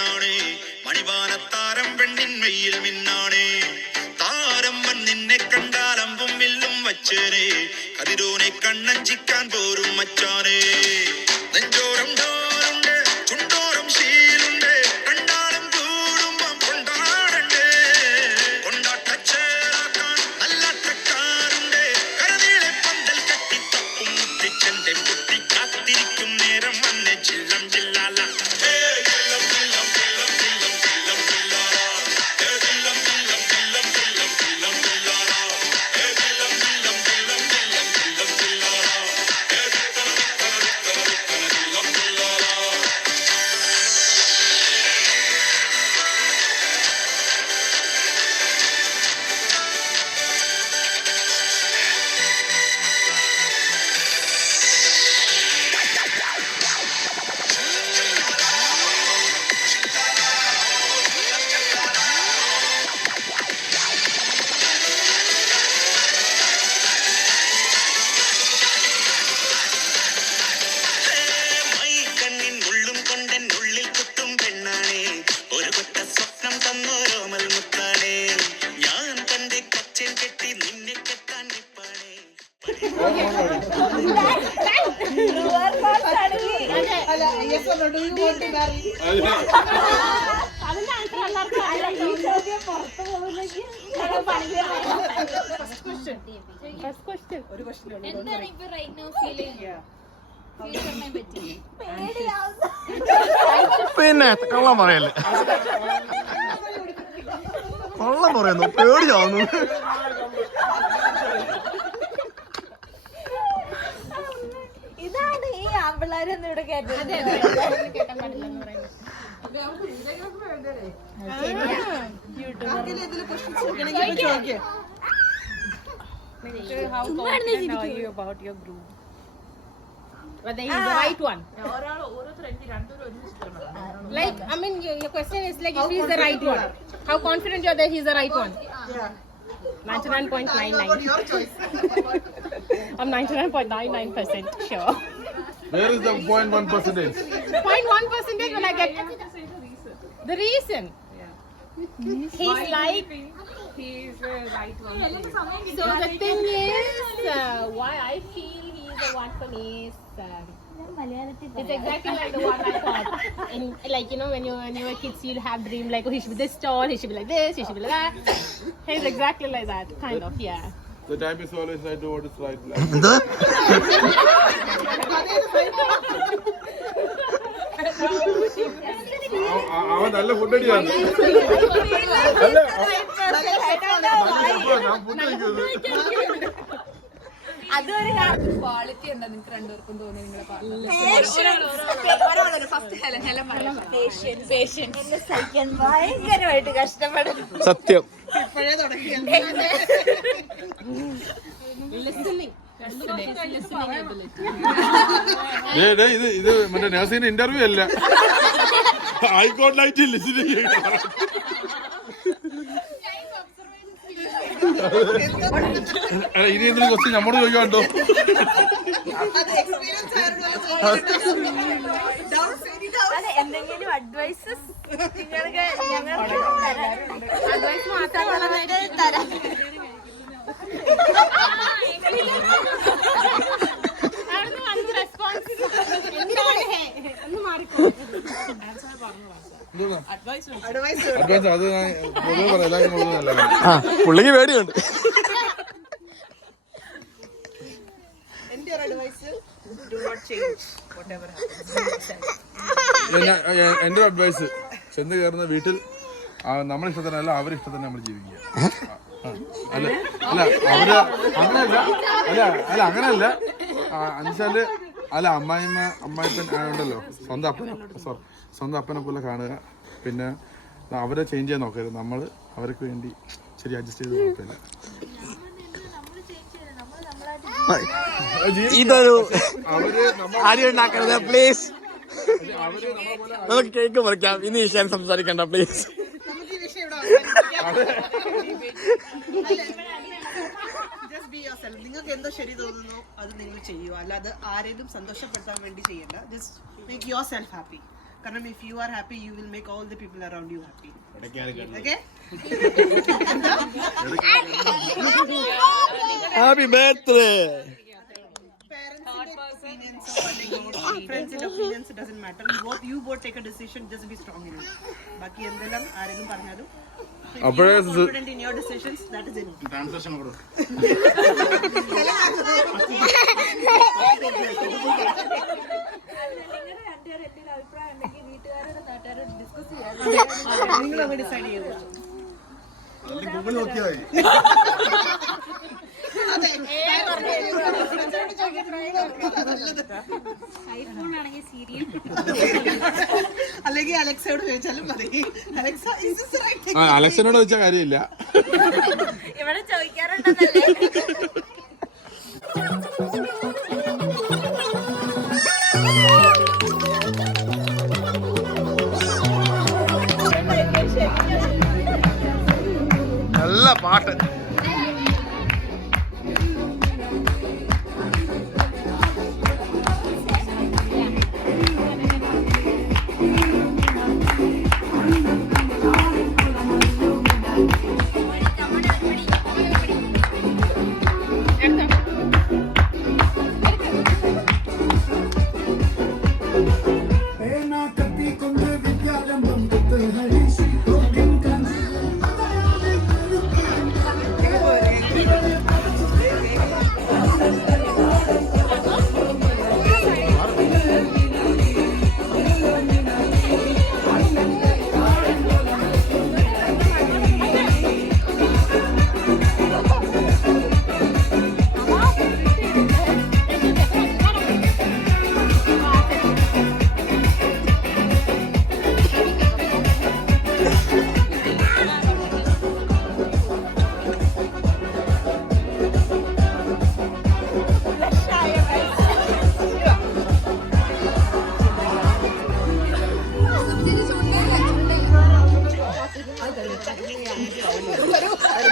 പെണ്ണാണേ മണിവാനത്താരം പെണ്ണിൻ വെയിൽ മിന്നാണേ താരമ്മൻ നിന്നെ കണ്ടാലമ്പും വില്ലും വച്ചേനെ കതിരോനെ കണ്ണഞ്ചിക്കാൻ പോരും മച്ചാനേ നെഞ്ചോരം ഡോറുണ്ട് ചുണ്ടോരം ശീലുണ്ട് കണ്ടാലും കൂടുമ്പം കൊണ്ടാടണ്ടേ കൊണ്ടാട്ടച്ചേരാക്കാൻ നല്ല ട്രക്കാരുണ്ട് കരനീളെ പന്തൽ കെട്ടി തപ്പും മുട്ടിച്ചെന്റെ കുട്ടി കാത്തിരിക്കും നേരം വന്ന് ചില്ലം ചില്ലാല പിന്നെ കള്ളം പറയല്ലേ കള്ളം പറയുന്നു പേടിയാവുന്നു ഇതാണ് ഈ ആമ്പിള്ളേരൊന്നും ഇവിടെ കേട്ടാൻ പാടില്ലെന്ന് പറയുന്നത്. How confident are you about your group? Whether he's the right one? Like, I mean, your question is like if he's the right one. How confident you are that he's the right one? Yeah. 99.99. Your choice. I'm 99.99% sure. Where is the 0.1%? 0.1% when I get the reason. He's like he's the right one. So the thing is, why I feel he's the one for me is it's exactly like the one I thought. And like you know, when you were kids, you'd have dream like, oh, he should be this tall, he should be like this, he should be like that. He's exactly like that, kind of, yeah. The time is always right to what is right. എന്താ അവൻ നല്ല food അടിയാണ് അതൊരു quality എന്താ നിങ്ങൾക്ക് രണ്ടുപേർക്കും തോന്നി നിങ്ങളെ സഹിക്കാൻ ഭയങ്കരമായിട്ട് കഷ്ടപ്പെടും. സത്യം ഇത് മറ്റേ നഴ്സിന്റെ ഇന്റർവ്യൂ അല്ല ഹൈക്കോർട്ടിലായിട്ട് ലിസ്റ്റിംഗ് ഇനി എന്തെങ്കിലും ക്വസ്റ്റ്യൻ നമ്മോട് ചോദിക്കാണ്ടോ എന്തെങ്കിലും അഡ്വൈസസ് നിങ്ങൾക്ക് ഞങ്ങൾക്ക് അഡ്വൈസ് മാത്രമേ തരാം. അഡ്വാൻസ് അത് പൊതുവെ പറയാം ആ പുള്ളിക്ക് പേടിയുണ്ട്. എന്റെ അഡ്വൈസ് ചെന്ന് കയറുന്ന വീട്ടിൽ നമ്മളെ ഇഷ്ടത്തിനല്ല അവരെ ഇഷ്ടത്തിന് നമ്മൾ ജീവിക്കുക. അല്ല അല്ല അവര് അങ്ങനെയല്ല അല്ല അങ്ങനെയല്ല എന്നുവെച്ചാല് അല്ല അമ്മായിപ്പൻ ഉണ്ടല്ലോ സ്വന്തം അപ്പനെ പോലെ കാണുക. പിന്നെ അവരെ ചേഞ്ച് ചെയ്യാൻ നോക്കരുത്. നമ്മൾ അവർക്ക് വേണ്ടി ശരി അഡ്ജസ്റ്റ് ചെയ്ത് കുഴപ്പമില്ല. ഇതൊരു ആരും ഉണ്ടാക്കരുത് പ്ലീസ്. നമുക്ക് കേക്ക് മുറിക്കാം. ഇനി വിഷയം സംസാരിക്കണ്ട പ്ലീസ്. നിങ്ങൾക്ക് എന്തോ ശരി തോന്നുന്നു അത് നിങ്ങൾ ചെയ്യൂ. അല്ലാതെ ആരെയും സന്തോഷപ്പെടുത്താൻ വേണ്ടി ചെയ്യണ്ട. Just make your self happy. കാരണം if you are happy, you will make all the people around you happy. Okay? Happy birthday. Friends' opinions doesn't matter. You both take a decision. Just be strong in it. ബാക്കി എന്തെല്ലാം ആരെങ്കിലും പറഞ്ഞാലും confident in your decisions. That is enough. നിങ്ങൾ അങ്ങ് decide ചെയ്തു. അല്ലെങ്കിൽ അലക്സയോട് ചോദിച്ചാലും മതി. അലക്സനോട് വെച്ച കാര്യമില്ല. ഇവിടെ ചോദിക്കാറുണ്ടല്ലേ. നല്ല പാട്ട്.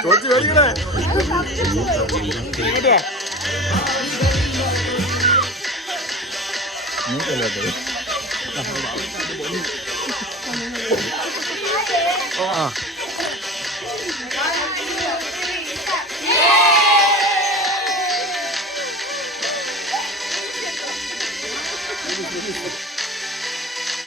ചോദിച്ചു മേടിക്കണേ. ആ